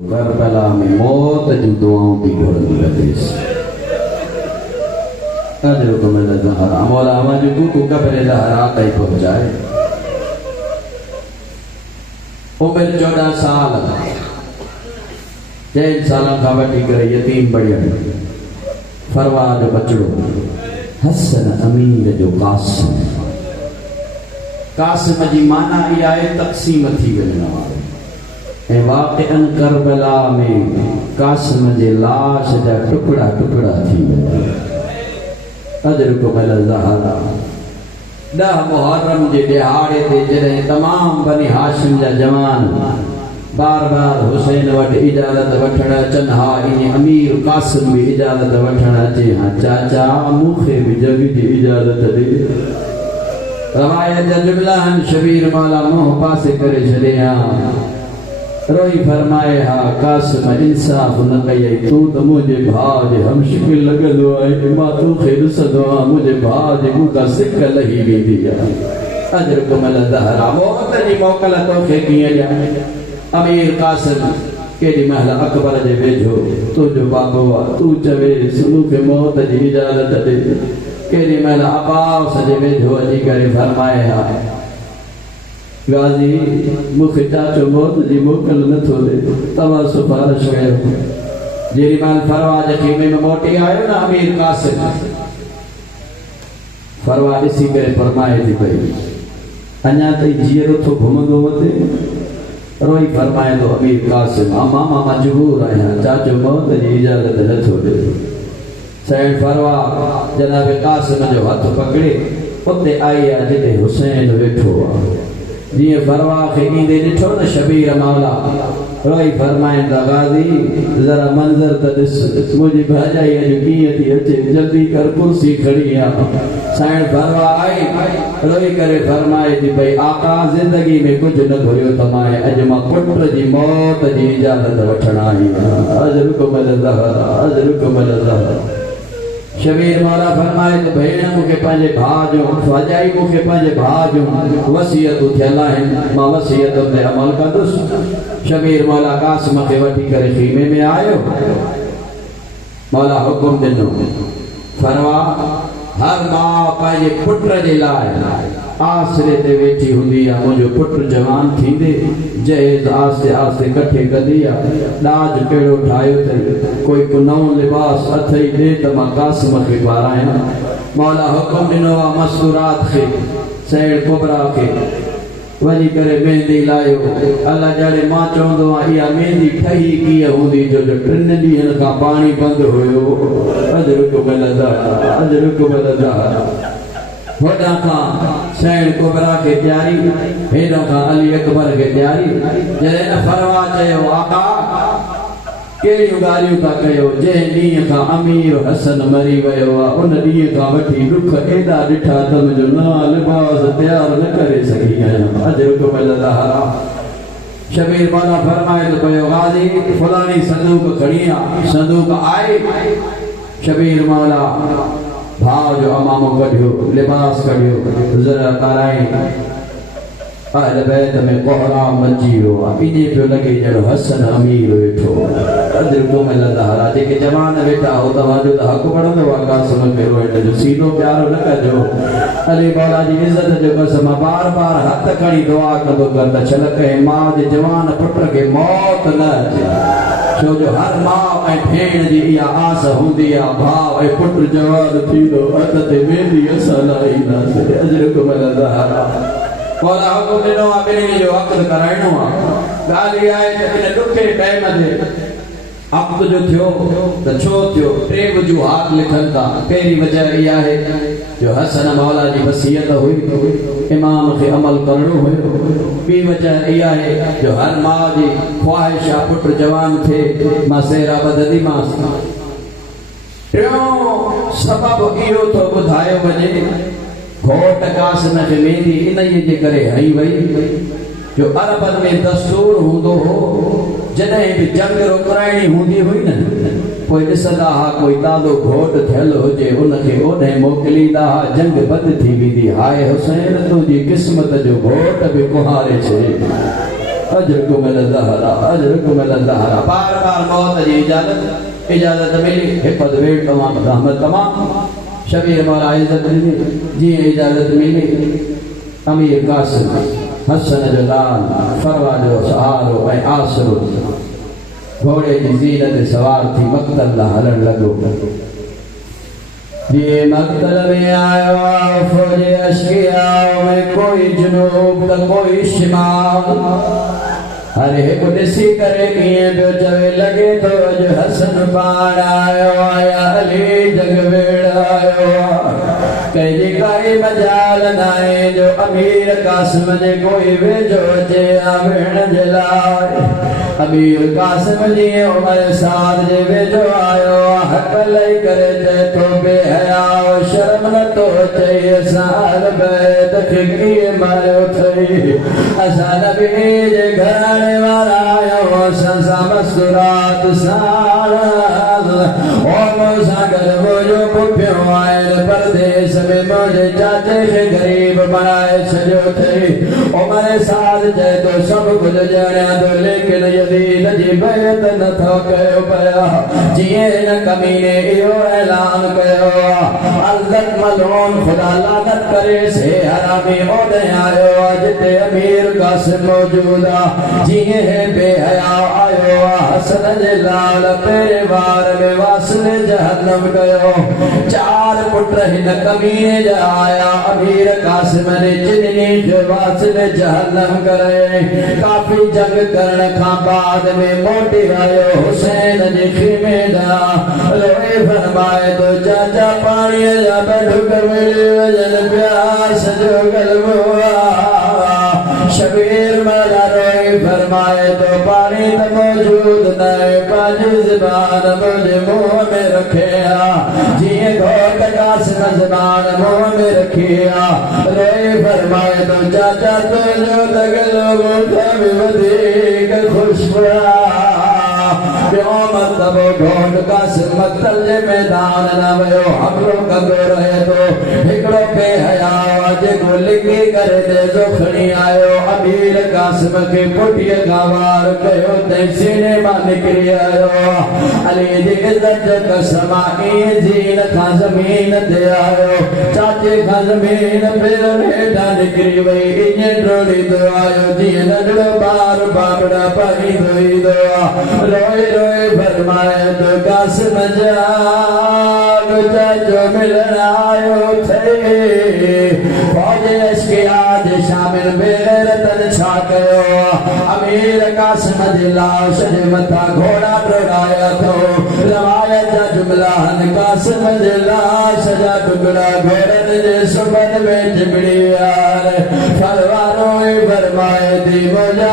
करबला में मौत जी दुआओं की घुड़न लॻेसि अॼु हुकुम ज़हरा मौला मुंहिंजो तूं कब्र ज़हरा ताईं पहुचाए। उमिरि 14 साल 4 सालनि खां वठी करे यतीम बणियल फरवा जो बचड़ो हसन अमीर जो कासिम। कासिम जी माना इहा आहे तक़सीम थी वञण वारो। ऐं वाक़अन करबला में कासिम जे लाश जा टुकड़ा टुकड़ा थी विया। अजरुको मल ज़हरा 10 मुहर्रम जे ॾिहाड़े ते जॾहिं तमाम बनी हाशिम जा जवान बार बार हुसैन वटि इजाज़त वठण अचनि हा इन अमीर कासिम भी इजाज़त वठण अचे हा चाचा मूंखे भी जग जी इजाज़त ॾे। रवायत जा जुमला आहिनि शबीर मौला मुंहुं पासे करे छॾिया रोई फरमाए हा कासिम इंसाफ़ न कई तूं त मुंहिंजे भाउ जे हमशिकिल लॻंदो आहे मां तोखे ॾिसंदो आहियां मुंहिंजे भाउ जे मूंखां सिक लही वेंदी आहे। अजरुको मल ज़हरा मौत जी मोकल तोखे कीअं ॾियां। अमीर कासिम केॾी महिल अकबर जे वेझो तुंहिंजो बाबो आहे तूं चवेसि मूंखे मौत जी इजाज़त ॾे। केॾी महिल अब्बास जे वेझो अची करे फरमाए हा गाज़ी मूंखे चाचो मौत जी मोकल नथो ॾे तव्हां सिफारिश कयो। जेॾी महिल फरवा जे खेमे में मोटी आयो न अमीर कासिम फरवा ॾिसी करे फरमाए थी पई अञा ताईं जीअरो थो घुमंदो वते। रोई फरमाए थो अमीर कासिम मां मजबूर आहियां चाचो मौत जी इजाज़त नथो ॾे। सैन फरवा जनाब कासिम जो हथ पकड़े उते आई आहे जिते हुसैन वेठो आहे। जीअं फरवा खे ईंदे ॾिठो न शबीर मौला रोई फरमाईंदा गाज़ी ज़रा मंज़र त ॾिस मुंहिंजी भाॼाई अॼु कीअं थी अचे जल्दी कर कुर्सी खड़ी आहे। साईं फरवा आई रोई करे फरमाए थी भई आका ज़िंदगी में कुझु न घुरियो त मां अॼु मां पुट जी मौत जी इजाज़त वठण आई आहियां। अजरुको मल ज़हरा अजरुको मल ज़हरा। शबीर मौला फरमाए तो भेण मूंखे पंहिंजे भाउ जो भाॼाई मूंखे पंहिंजे भाउ जो वसियतूं थियल आहिनि मां वसियतुनि ते अमल कंदुसि। शबीर मौला कासिम खे वठी करे खीमे में आयो। मौला हुकुम ॾिनो फरवा हर माउ पंहिंजे पुट जे लाइ आसरे ते वेठी हूंदी आहे। मुंहिंजो पुट जवान थींदे जहेज आस्ते आस्ते कठे कंदी आहे। ॾाज कहिड़ो ठाहियो अथई कोई नओं लिबास अथई ॾे त मां कासिम खे पारायां। मौला हुकुम ॾिनो आहे मस्तूरात खे सैड कुबरा खे वञी करे मेहंदी लायो। अल्लाह ॼाणे मां चवंदो आहियां इहा मेहंदी ठही कीअं हूंदी जो 3 ॾींहंनि खां पाणी बंदि हुयो। अजरुको मल ज़हरा अजरुको मल ज़हरा। होॾां खां सैन कुबरा खे तयारी हेॾां खां अली अकबर खे तयारी। जॾहिं न फरवा चयो आका कहिड़ियूं ॻाल्हियूं था कयो जंहिं ॾींहं खां अमीर हसन मरी वियो आहे उन ॾींहं खां वठी ॾुख एॾा ॾिठा त मुंहिंजो नवां लिबास तयारु न करे सघी आहियां। अजरुको मल ज़हरा। शबीर मौला फरमाए थो पियो गाज़ी फलाणी संदूक खणी आहे। संदूक आहे। शबीर मौला भाउ जो अमामो कढियो लिबास कढियो ज़रा ताराई अहल बैत में कोहराम मची वियो आहे। इने पियो लॻे ॼणो हसन अमीर वेठो। अजरुको मल ज़हरा जेके जवान वेठा हो तव्हांजो त हक़ पढ़ंदो आहे कासिम खे रोइण जो सीधो प्यारो न कजो। अली मौला जी इज़त जो कसम बार बार हथ खणी दुआ कंदो कर त छल कंहिं माउ जे जवान पुट खे मौत न अचे। छो जो हर माउ ऐं भेण जी इहा आस हूंदी आहे भाउ ऐं पुट जवान थींदो हथ ते मेहंदी असां लाहींदासीं। अजरुको मल ज़हरा। मौला हुकुम ॾिनो आहे ॿिन्हिनि जो अक़्द कराइणो आहे। ॻाल्हि इहा आहे त इन ॾुखे टाइम ते अक़्द जो थियो त छो थियो 3 वजूहात लिखनि था। पहिरीं वजह इहा आहे जो हसन मौला जी वसियत हुई इमाम खे अमल करणो हुयो। ॿी वजह इहा आहे जो हर माउ जी ख़्वाहिश आहे पुट जवान थिए मां सेरा बदंदीमांसि। टियों सबबु इहो थो ॿुधायो वञे घोट कासिम खे मेहंदी इन्हीअ जे करे हई वई जो अरबनि में दस्तूर हूंदो हो जॾहिं बि जंग रुकराइणी हूंदी हुई न पोइ ॾिसंदा हा कोई ताज़ो घोट थियल हुजे उनखे ओॾे मोकिलींदा हा जंग बंदि थी वेंदी। हाय हुसैन तुंहिंजी क़िस्मत जो घोट बि कुहारे छॾे। अजरकुम लज़हरा अजरकुम लज़हरा। बार बार मौत जी इजाजत मिली। हिफत वेट तमाम रहमत तमाम शबीर मौला इज्जत मिली जी इजाजत मिली। अमीर कासिम हसन जो लाल फरवा जो सहारो ऐं आसरो घोड़े जी ज़ीनत सवार थी मक़तल हलण लॻो। ये मक़तल में आयो फौज अशकिया में कोई जुनूब त कोई शिमाल। अरे हिकु ॾिसी करे कीअं पियो चवे लॻे थो अॼु हसन पाण आयो आया अली जग वेड़ आयो। कंहिंजी काई मजाल नाहे जो अमीर कासिम जे कोई वेझो अचे आ वेहण जे लाइ। अमीर कासिम जीअं उमर साद जे वेझो आयो हक़ लही करे चए थो बेहया शर्म नथो अचे असां अहल बैत खे कीअं मारियो अथई। असां नबी जे घराणे वारा आहियूं असां सां मस्तूरात सां सां गॾु मुंहिंजो पुफियूं आहिनि परदेस में मुंहिंजे चाचे खे ग़रीब बणाए छॾियो अथई। उमर साद चए थो सभु कुझु ॼाणियां थो लेकिन यज़ीद जी बैत नथो कयो पिया। जीअं हिन कमीने इहो ऐलान कयो अल्लत मलून ख़ुदा लानत करे से हरामी ओॾे आयो आहे जिते अमीर कासिम मौजूद आहे। जीअं हे बेहया आयो आहे हसन जे लाल पहिरें वार में वासिले जहन्नम कयो। चार पुट हिन कमीने जा आया अमीर कासिम ने जिन्हनि जो वासिले जहन्नम करे। काफ़ी जंग करण खां बाद में मोटी आयो हुसैन जे ख़ीमे ॾांहुं रोए फरमाए थो चाचा पाणीअ जा बढुक मिली वञनि प्यास जो गलबो शबीर मौला रोए फरमाए तो पानी त मौजूद न पंहिंजी ज़बान मुंहिंजे मुंहं में रखे जीअं घोट कासिम ज़बान मुंहं में रखी रोए फरमाए तो चाचा तुंहिंजो त गलो ॻोठ में वधीक ख़ुशबू ॿियो मतिलबु घोट कासिम मक़तल जे मैदान न वियो हमलो कंदो रहे थो। हिकिड़ो बेहया जेको लिकी करे नेज़ो खणी आयो अमीर कासिम खे पुठीअ खां वार कयो ते सीने मां निकिरी आयो। अली जी इज़त जो कसम ईअं जीन खां ज़मीन ते आयो चाचे खां ज़मीन पेरनि हेठां निकिरी वई ईअं डोड़ींदो आयो जीअं नंढड़ो ॿार बाबड़ा पाईंदो ईंदो आहे। रोए रोए फरमाए तो कासिम जाग चाचो मिलण आयो थे। फौज अशकिया जे शामिल बेगैरतन छा कयो अमीर कासिम जी लाश जे मथां घोड़ा डोड़ाया थो। रवायत जा जुमला आहिनि कासिम जे लाश जा टुकड़ा घोड़नि जे सुबन में चिमिड़ी यार फरवारो फरमाए थी मुंहिंजा